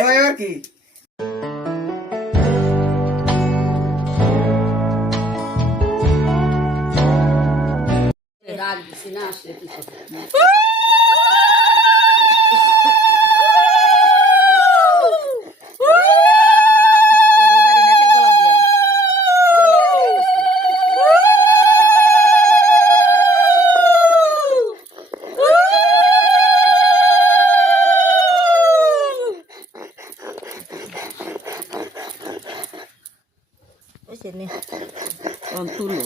এবার কি রাগ দিছি না আসলে কিছু তুলো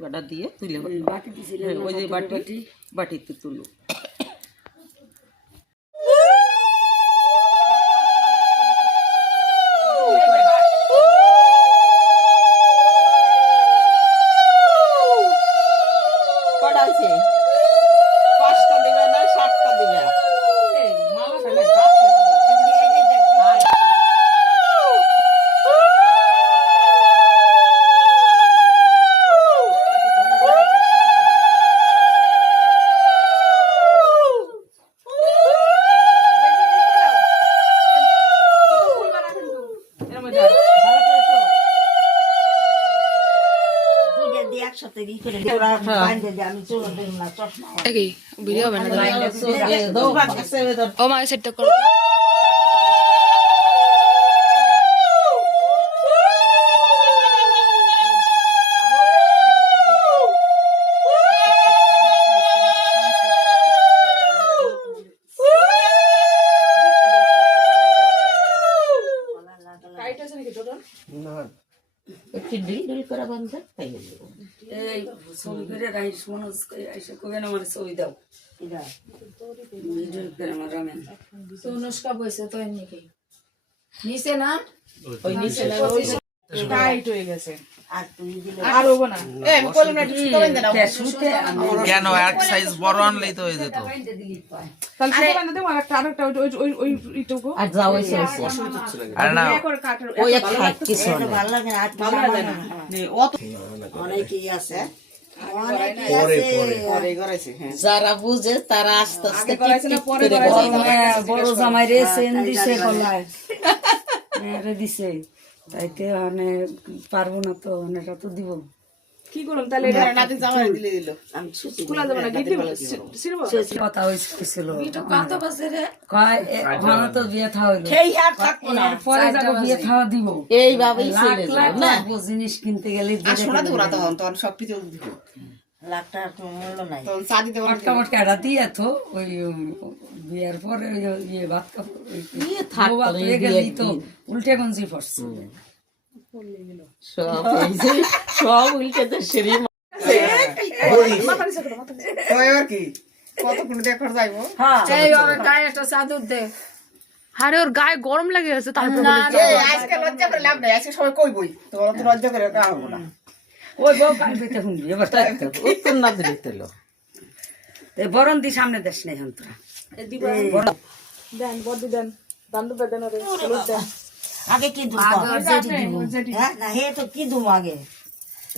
বাটা দিয়ে তুলে বাটি দিছিলেন ওই যে বাটি বাটিতে তুলো কটা আছে 5টা দিবে না 7টা দিবে ভিডিও ও মা সেটটা করো ডিল করা বন্ধ এই ছবি করে রাইস মনোজ এসে কবে না আমার ছবি দাও ভিডিও করে আমার রামেন তো অনুষ্কা বসে তো এমনি নিচে না ওই নিচে টাইট হয়ে গেছে আর হবো না আমি বললাম না একটু সুতো বেঁধে নাও কেন এক সাইজ বড় আনলেই তো হয়ে যেত তাহলে সুতো বেঁধে দেবো আরেকটা ওই ইটুকু আর যাও এসে আরে না ওই এক হাত কিছু ভালো লাগে না ভালো লাগে না অত অনেকই আছে পরে করাইছে হ্যাঁ যারা বুঝে তারা আস্তে আস্তে বড় জামাই রে সেন দিছে গলায় রে দিছে তাইতে মানে পারবো না তো এটা তো দিব কি করলাম তাহলে এটা নাতি জামাই দিলে দিল আমি সুচি খোলা যাবে না গিট দিব সিরবো কথা হয়েছিল কত বছরে কয় ভালো তো বিয়ে থা হইলো সেই হাত থাকবো না পরে যাবো বিয়ে খাওয়া দিব এইভাবেই চলে লাখ যাবে না লাখ জিনিস কিনতে গেলে আর শোনা দেবো না তখন সব কিছু দিব লাখ টাকার কোনো মূল্য নাই তখন চা দিতে পারবো মটকা মটকা এটা দিয়ে তো ওই বিয়ের পরে ওই ইয়ে ভাত কাপড় থাকলে গেলেই তো উল্টে গঞ্জি পড়ছে সব এই যে সব উল্টেতে সেরি এবার কি কতক্ষণ দেখার যাইবো এই ওর গায়ে একটা চাদর দে আরে ওর গায়ে গরম লেগে গেছে তার আজকে লজ্জা করে লাভ নাই আজকে সবাই কইবই তোমার তো লজ্জা করে কাজ হবো না ওই বউ কান পেতে শুনবি এবার উত্তর না দিলে তেলো বরণ দি সামনে দেশ নেই তোরা দেন বড় দেন দান্দু বেদেন রে হলুদ দেন আগে কি দুম হ্যাঁ না হে তো কি দুম আগে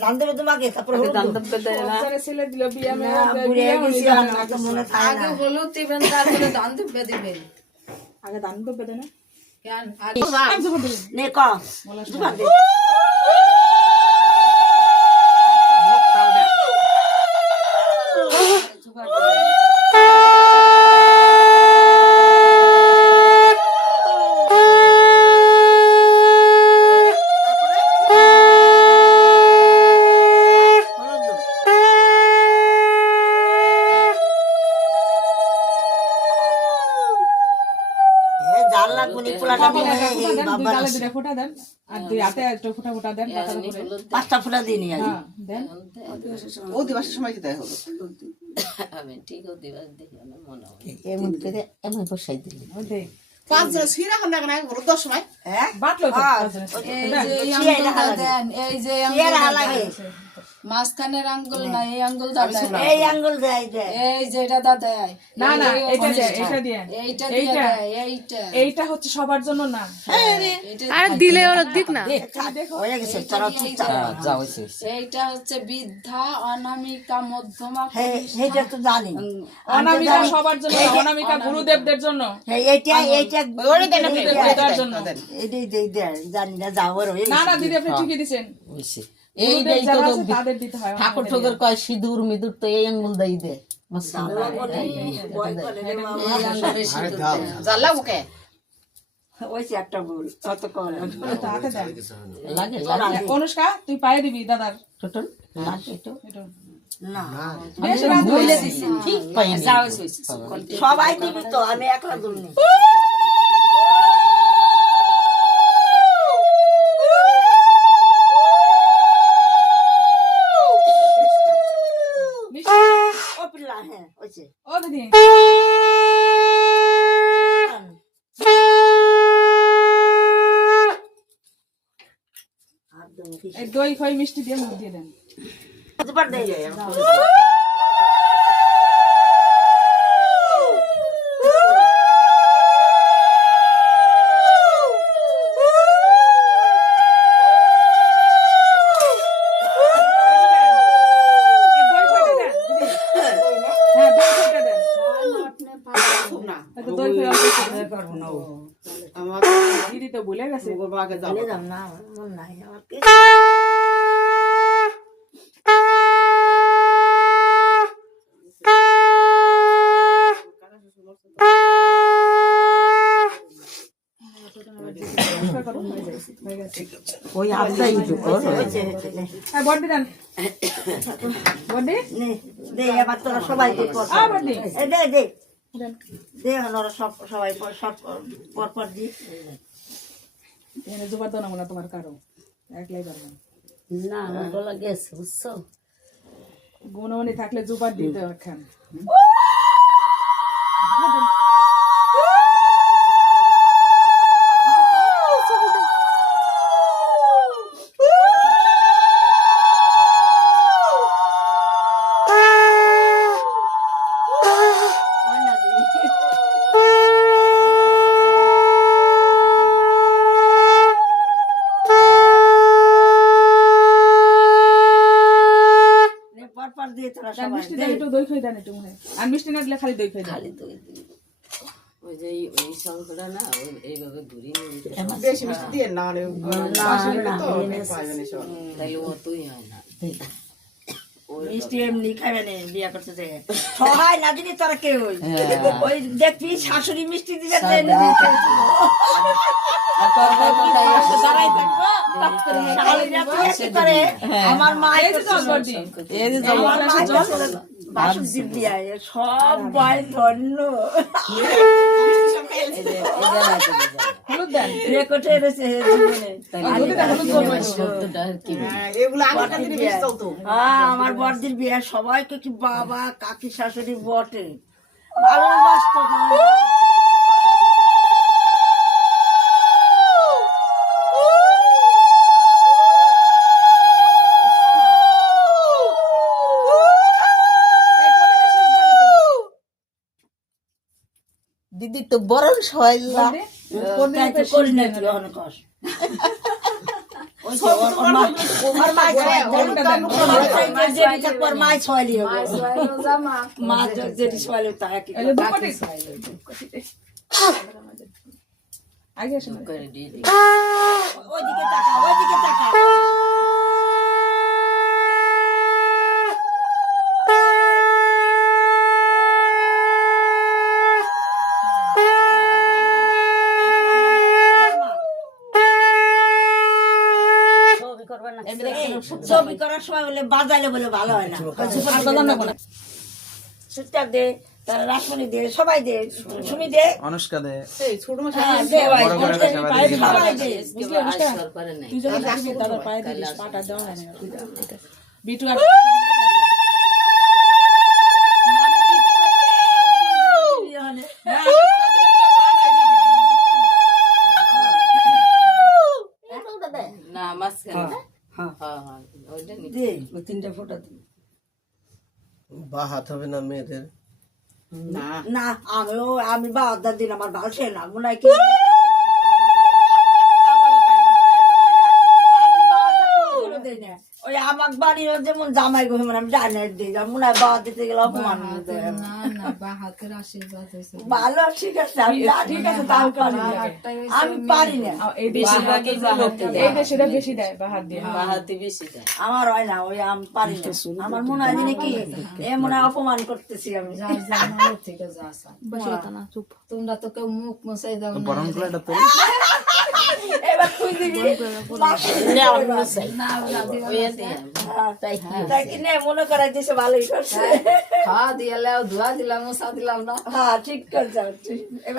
দান্দু দুম আগে তারপর দান্দু বেদেন না ওখানে ছেলে দিল বিয়া মে বুড়িয়ে গেছি আমার তো মনে থাকে না হলুদ দিবেন তারপরে দান দিবে দিবেন আগে দান্দু বেদেন না কেন নে ক দুবার দে ফোটা দেন আর দুই হাতে একটা ফোটা দেন পাঁচটা ফুটা দিয়ে নিয়ে আসি দেন ও দিবসের সময় যেতে হলো আমি ঠিক ও দিবাস দেখি আমার মনে হয় এমন করে এমন বসাই দিলি ওই দে 5 জন সিরা কোন না হলো 10 সময় হ্যাঁ বাটলো তো এই যে আমদা দেন এই যে আমদা লাগে মাঝখানের আঙ্গুল না, এই আঙ্গুল দা দেয়, এই আঙ্গুল দেয় দেয় এই যেটা দা দেয়, না না এটা দিয়ে এটা দিয়ে এইটা দিয়ে দেয়, এইটা এইটা হচ্ছে সবার জন্য না। আর দিলে ওরা দিক না। হয়ে গেছে তোরা চুপচাপ এইটা হচ্ছে বৃদ্ধা, অনামিকা, মধ্যমা, এইটা তো জানি অনামিকা সবার জন্য না, অনামিকা গুরুদেবদের জন্য। এইটা এইটা ওরে দেন আপনি, ওরে তার দেন, জন্য। দেন। এটাই দেই দেয় জানি না যাও আর হয়ে না না দিদি আপনি ঠিকই দিছেন, এইটাই তো যারা আছে তাদের দিতে হয়। ঠাকুর ঠোকর কয় সিঁদুর মিদুর তো এই আঙ্গুল দেই দে জ্বালা বুকে। ওইছে একটা ভুল কত কল তো হাতে দেন। লাগে অনুষ্কা তুই পায়ে দিবি দাদার টোটল লাগে তো এটা। না বেশ রাত বলে দিছি, ঠিক পাইনি যাও হইছে। সবাই দিবি তো আমি একলা দুলনি ও পিল্লা হ্যাঁ ওইছে ও দিদি এই দই খই মিষ্টি দিয়ে মুখ দিয়ে দেন। দুবার দেই এই দই খইটা দেন দিদি। হ্যাঁ দই খইটা দেন। না এই তো দই খই অল্প একটু দেন। করবো না ও। আমার দিদি তো ভুলে গেছে। বাগে যাও। দাম না আমার মন নাই আমার কি ওই আবদাই তো হ্যাঁ বড়দি দেন। বড়দি নে দে এবার তোরা সবাই দে পর আ বড়দি এই দে দে দেন। দে ওরা সব সবাই সব পর পর দি এখানে জোবার দাও না মনে হয় তোমার কারো, একলাই পারবে না। না আমার গলা গেছে বুঝছো গুণমণি থাকলে জোবার দিতে একখান। পর পর দিয়ে তোরা দেন সবাই মিষ্টি দেন, একটু দই খই দেন একটু মনে হয়। আর মিষ্টি না দিলে খালি দই খই দেন। বেশি মিষ্টি দিয়ে না রে। তো পাইবে না সব। মিষ্টি এমনি খাবে না বিয়া করতে যায় সবাই না দিলে তোরা কেউ ওই দেখবি শাশুড়ি মিষ্টি দিবে দাঁড়াই থাকবো শাশুড়িরা বিয়ে করে আমার মা এই যে জল বড়দি। আমার মা বাসুর জীব দিয়া সব বয় ধন্য হলুদ দেন। রেকর্ডে রয়েছে জীবনে হলুদ দেন, হলুদ বলবো। হ্যাঁ, এগুলো আগেকার দিনে বেশি চলতো। আমার বড়দির বিয়ে সবাইকে কি বাবা কাকি শাশুড়ি বটে ভালোবাসতো দিদি তো বরণ সহাইলা তাই তো করি না তুই অনেক কষ্ট মাই ছয়লি মা যেটি ছয়লি তা একই এই যে দুপাটি। আগে আসুন। ওইদিকে তাকা ওইদিকে তাকা ছবি করার সময় বলে বাজাইলে বলে ভালো হয় না সুতার দে তারা রাসমণি দে সবাই দে সুমি দে অনুষ্কা দে এই ছোট মাছ হ্যাঁ, দে ভাই, বড় করে সবাই সবাই দে, সবাই দে। বুঝলি অনুষ্কা? তুই যখন যাবি দাদার পায়ে দিবি, পাটা দেওয়া হয় না। বিটু আর না মাঝখানে দে 3টা ফোঁটা দিব। বা হাত হবে না মেয়েদের? না না আমি বাহাদার দিন আমার ভালো সে না মনে হয় কি ওই আমার বাড়ির যেমন জামাই গো মানে আমি জানি দিই মনে হয় বাবা দিতে গেলে অপমান ভালো ঠিক আছে আমি ঠিক আছে তাও করি না। আমি পারি না এই দেশে বেশি দেয় বাহাত দিয়ে বাহাতি বেশি দেয় আমার হয় না ওই আমি পারি না আমার মনে হয় জানি কি এ মনে হয় অপমান করতেছি আমি তোমরা তো কেউ মুখ মশাই দাও না। গরম করে এটা তো এবার তুই দিবি তাই কি না মনে করাই দিছে ভালোই করছে খাওয়া দিয়ে লাও ধোয়া দিলাম মশা দিলাম না। হ্যাঁ ঠিক করছে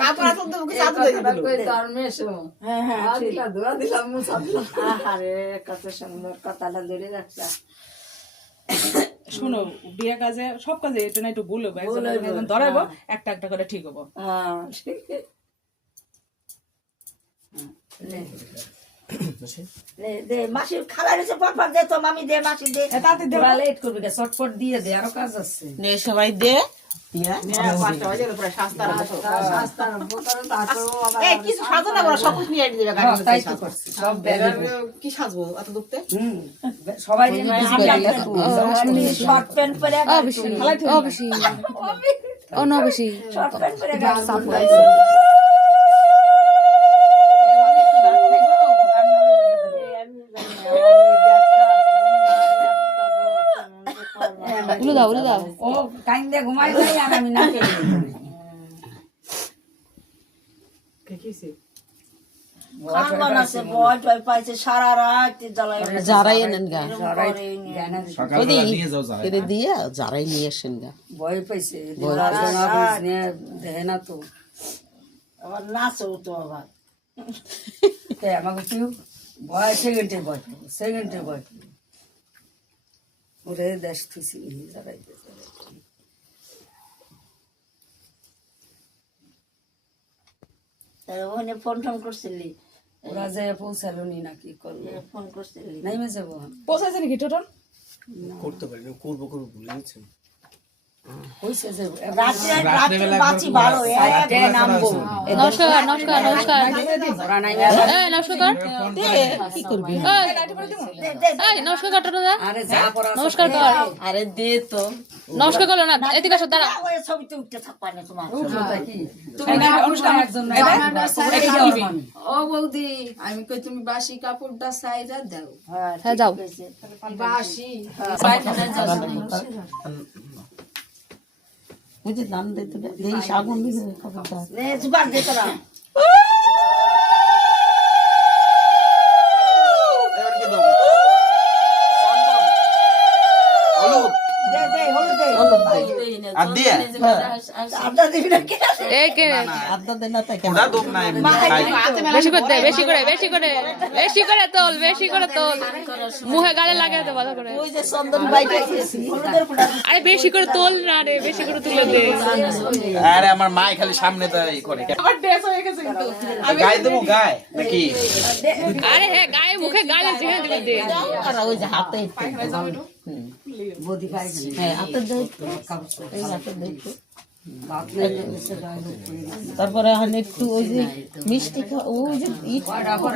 আপনারা তো তোকে সাথে দিয়ে দিল তার মেশো হ্যাঁ হ্যাঁ খাওয়া ঠিক দিলা ধোয়া দিলাম মশা দিলাম। আরে কত সুন্দর কথাটা ধরে রাখছা শোনো বিয়ে কাজে সব কাজে এটা না একটু বলবো একজন ধরাইবো একটা একটা করে ঠিক হবো হ্যাঁ ঠিক দে মাসি খালা রয়েছে পরপর দে তো মামি দে মাসি দে তাতে তোরা লেট করবি কে চটপট দিয়ে দে আরো কাজ আছে। নে সবাই দে দিয়া 5টা বাজে পুরো শাস্তা রাখো রাস্তার বোতল তাতো এই কিছু সাজো না বড় সব কিছু নিয়ে দিবে গাড়ি তাই তো করছি সব ব্যাগে কি সাজবো এত দুঃখতে সবাই শর্ট প্যান্ট পরে অবশ্যই অনবশ্যই শর্ট প্যান্ট পরে উলু দাও ও কাইন্দে ঘুমাই যাই আর আমি না খানবান আছে বয় টয় পাইছে সারা রাত জ্বালাই যারাই এনেন গা সকালবেলা নিয়ে যাও যায় এরে দিয়া যারাই নিয়ে আসেন গা ভয় পাইছে দেখে না তো আবার নাচও তো আবার আমাকে কেউ ভয় সেকেন্ডে ভয় ওরে দেশ থুসি যারাইতে ওখানে ফোন টোন করছিলি ওরা যে পৌঁছালো নি নাকি করলো ফোন করছিলি নাইমে যাবো পৌঁছাইছে নাকি টোটন করতে পারি না, করবো ভুলে গেছি। হইছে যে রাত্রে বাঁচি ভালো রাতে নামবো নমস্কার ওরা নাই নমস্কার কি করবি এই নমস্কার কাটো না আরে যা পড়া নমস্কার কর আরে দে তো নমস্কার করো না এদিকে আসো দাঁড়া ওই ছবিতে উঠতে থাকবা না তোমার তুমি না অনুষ্ঠানের জন্য ও বৌদি আমি কই তুমি বাসি কাপড়টা সাইরা দাও হ্যাঁ যাও বাসি বুঝে দাম দে তো এই শাগুন দিবে খবরটা নে জুবান দে তোরা এবার কি দাও চন্দন হলুদ দে দে হলুদ দে আর দিয়ে আদা দিবি না কি এই কে আদা দে না তাকে ওটা দোক না এমনি খাই বেশি করে দে বেশি করে তোল মুখে গালে লাগে তো ভালো করে ওই যে চন্দন বাইটা দিয়েছি আরে বেশি করে তোল না রে বেশি করে তুলে দে আরে আমার মা খালি সামনে তো এই করে আমার ড্রেস হয়ে গেছে কিন্তু গায়ে দেবো গায়ে নাকি আরে হ্যাঁ গায়ে মুখে গালে জিহে দিবে দে আর ওই যে হাতে বদি পাইছি হ্যাঁ হাতে দে এই হাতে দে বাপ নাই সে গায় তারপরে এখন একটু ওই যে মিষ্টি ওই যে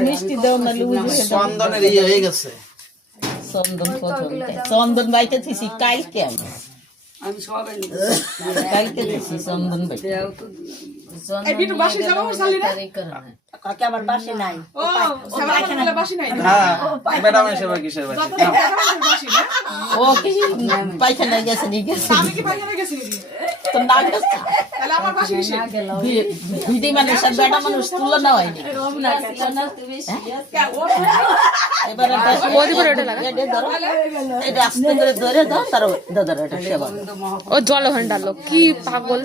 মিষ্টি দেও না ওই যে চন্দনের ইয়ে হয়ে গেছে চন্দন প্রথম চন্দন বাইতে দিছি কালকে আমি সবাই কালকে দিছি চন্দন বাইতে দেও তো এই বিটু বাসি যাবো শালি না কাকে আমার বাসি নাই ও সামান্য বাসি নাই হ্যাঁ ম্যাডাম এসে কিসের বাকি বাসি না ও কি পায়খানা গেছে নি গেছে আমি কি পাইখানা গেছি নাকি তো না গেছে তাহলে আমার বাসি কিসে ভিডি মানুষের বেটা মানুষ তুলনা হয়নি এবারে এটা আস্তে করে ধরে দাও তার দাদার এটা সেবা ও জল ওখানে ডাললো কি পাগল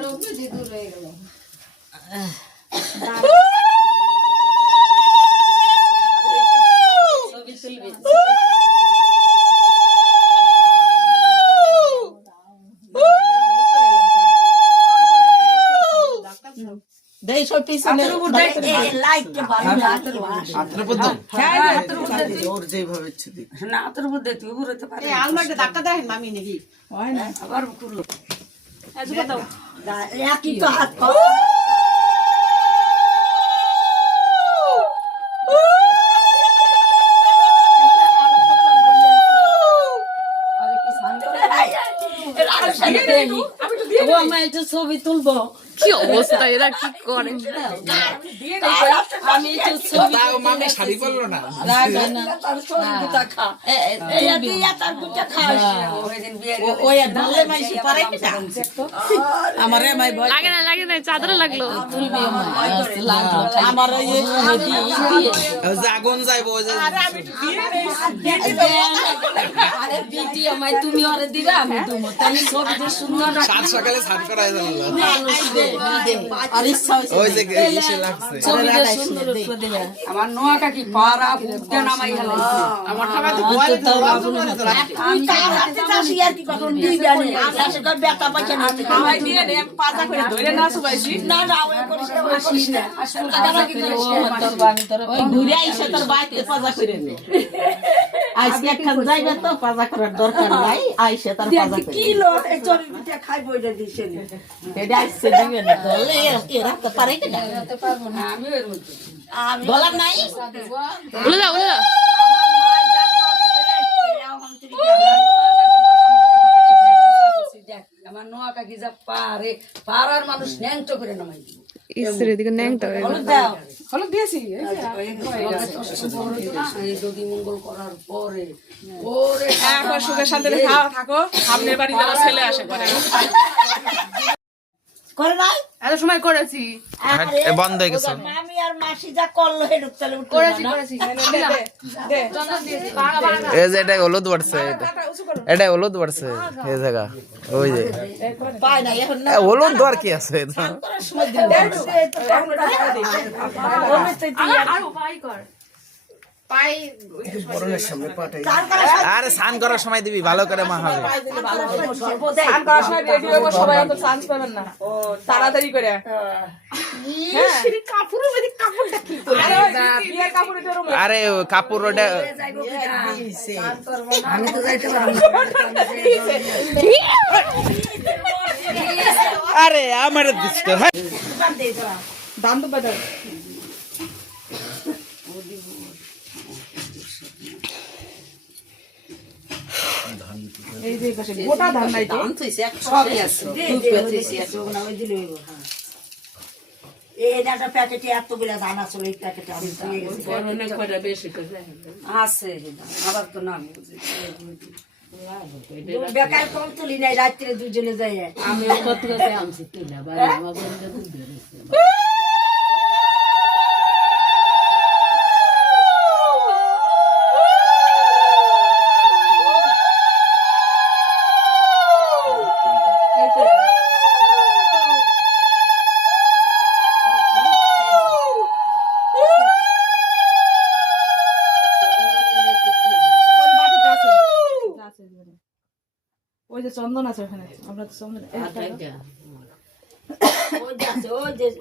দেই সব পিছনে লাইটটা ভালো না হাতের উপর দাও। ওর যেভাবে ইচ্ছে দিক না তোর বুদ্ধি তুই ঘুরতে পারে আলমারিটা ধাক্কা দেয় মামি নাকি হয় না আবার করলো একই তো হাত পা ও আমার একটা ছবি তুলবো কি অবস্থা, এরা কি করে? আমি একটু ছবি তাও মামি শাড়ি পরলো না। রাখবে না তার শরীর গুটা খা এই দিয়া তার গুটা খাস ওইদিন বিয়ে ওই বললে মাইসি পারে কি না আমারে মাই ভয় লাগে না, চাদরে লাগলো। তুলবি আমার ওই ওই যে আগুন যাইবো ওই যে আরে বিটি আমায় তুমি ওরে দিবা আমি তুমি তাই ছবিটা সুন্দর সাত সকালে স্নান করা হয়ে গেল। আর ইচ্ছা হইছে ওই যে ইসে লাগছে। ছবিটা সুন্দর করে দিবা আমার নোয়া কাকি পারা ফুটতে নামাই হেলাইছে আমার সবাই তো ভয় তো তুই কার হাতে যাসি আর কি কখন দিবি আরে আশা বেটা পাচ্ছে না আমায় দিয়ে দে পাজা করে ধরে না সুবাইছি না না ওই করিস না ওই করিস না টাকা কি করিস ওই ঘুরে আইসা তোর বাইতে পাজা করে নে আজকে একখান যাইবে তো পাজা করার দরকার নাই আইসা তার পাজা করে কি লোক এই চরি পিঠা খাই বইটা দিছে এটা আইসা দিবে না দলে এরা তো পারে কি না আমি এর মধ্যে আমি বলার নাই উলে দাও, উলে দাও। আমার নোয়া কাকি যা পারে পাড়ার মানুষ ন্যাংট করে নামাই দিব ইসরে দিকে ন্যাংটা হয়ে গেল। হলুদ দিয়েছি এই যদি মঙ্গল করার পরে ওরে এখন সুখে শান্তিতে খাওয়া থাকো, সামনের বাড়ি যেন ছেলে আসে করে। করে নাই এত সময় করেছি, বন্ধ হয়ে গেছে। আমি আর মাসি যা করলো হে ঢুকতালে করেছি। দে এই যে এটা হলুদ বাড়ছে, এটা হলুদ বাড়ছে এই জায়গা ওই যে পায় না এখন না হলুদ দর কি আছে পাই বরণের সামনে পাঠাই আরে স্নান করার সময় দিবি ভালো করে মা হবে। স্নান করার সময় রেডি হইব, সবাই অত চান্স পাবেন না তাড়াতাড়ি করে। কাপড়ের মধ্যে কাপড়টা কি তো আরে ওই বিয়ের কাপড় এটা রুমে আরে কাপড় ওটা আমি তো যাইতে পারবো আরে আমার দৃষ্ট দাম তো বাজার এই যে পাশে গোটা ধান নাই তো সবই আছে একটা প্যাকেটে এতগুলা ধান আসলে এই প্যাকেটে আমি দিয়ে গেছি। আছে আবার তো নাম বেকার কম তুলি নাই রাত্রে দুজনে যাই আমি কত করে আনছি তুইলা বাড়ি আমার বন্ধু দুধ বেরোছে ওই যে চন্দন আছে ওখানে, আমরা তো চন্দন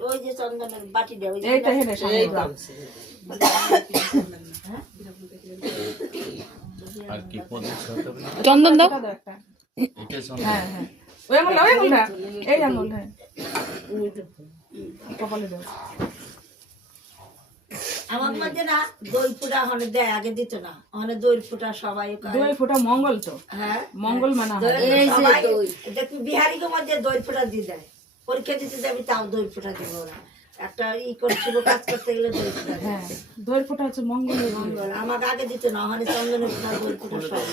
ওই যে চন্দনের বাটি দেয় এইটা হেনে চন্দন দাও। একটা হ্যাঁ হ্যাঁ ওই আঙুলটা ওই আঙুলটা এই আঙুলটা কপালে দাও। আমার মধ্যে না দই ফুটা ওখানে দেয়, আগে দিত না, ওখানে দই ফুটা সবাই করে। দই ফোঁটা মঙ্গল তো, হ্যাঁ মঙ্গল মানা হয়। দেখবি বিহারিকে মধ্যে দই ফুটা দিয়ে দেয়, পরীক্ষা দিতে যাবি তাও দই ফুটা দিব ওরা। একটা করছিল কাজ করতে গেলে দই ফুটা দেয়। হ্যাঁ দই ফোঁটা হচ্ছে মঙ্গলের মঙ্গল আমাকে আগে দিত না, ওখানে চন্দনের ফুটা দই ফুটা সব।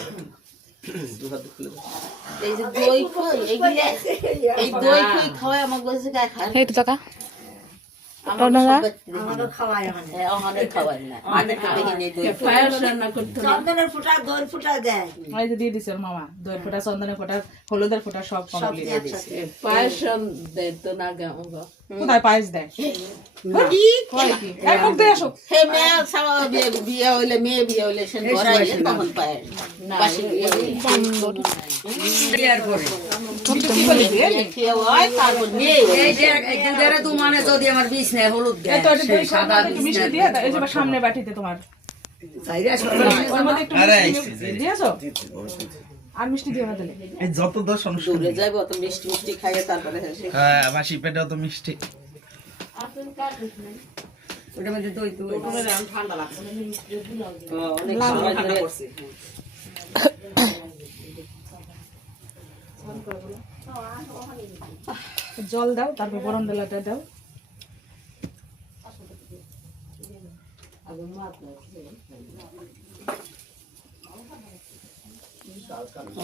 এই যে দই কই এই দই কই খাওয়ায় আমাকে বলছে গায় খায় এই তো টাকা আমাকে খাওয়ায় ওখানে। ওখানে খাওয়ায় না অনেক দেখি নেই দই পায়েস রান্না করতে চন্দনের ফুটা দই ফুটা দেয় এই যে দিয়ে দিছে ওর মামা, দই ফোঁটা চন্দনের ফোঁটা হলুদের ফোঁটা সব কমপ্লিট একসাথে। পায়েস দেয় তো না গে আমাকে কোথায় পায়েস দেয় হয় কি এই মুখ দিয়ে আসো হে মেয়ে ছাড়া বিয়ে হইলে মেয়ে বিয়ে হইলে সে ধরাইলে তখন পায় বাসি বিয়ে হইলে বিয়ার পরে খেয়ে হয় তারপর মেয়ে এই যে এই দুধের দুমানে যদি আমার বিষ নেয় হলুদ দেয় এই তো এটা সেই সাদা একটু বিষ মিষ্টি নেয়। দিয়ে দাও এই যে সামনে বাটিতে তোমার চাইরা ওর মধ্যে একটু মিষ্টি দিয়েছো আর মিষ্টি দিও না দিলে এই যত দোষ অনুষ্ঠান দূরে যাইব তো মিষ্টি মিষ্টি খাইয়ে তারপরে হ্যাঁ বাসি পেটেও তো মিষ্টি ওটার মধ্যে দই দই ঠান্ডা লাগছে অনেক সময় ধরে জল দাও তারপর গরম বেলাটা দাও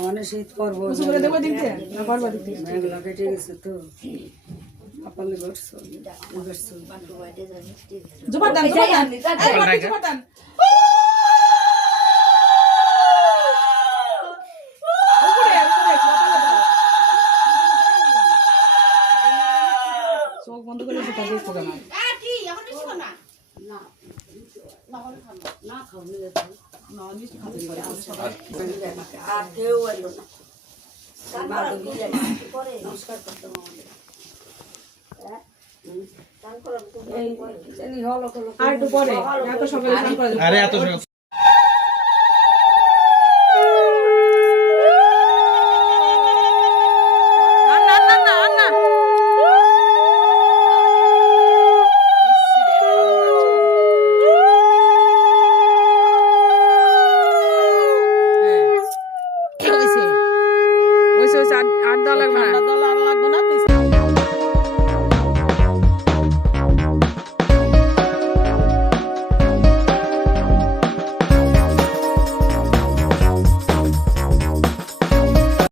অনেক শীত করবো কিছু করে দেবো দিতে না করবো দিতে মেঘলা কেটে গেছে তো কপালে ঘটছো জুবার দান জুবার দান এই বাটি জুবার দান উপরে উপরে কপালে দাও চোখ বন্ধ করে সেটা দেখো কেন আর কেউ এলো না নমস্কার করতে আর একটু পরে এত সকালে স্নান করে আরে এত সকাল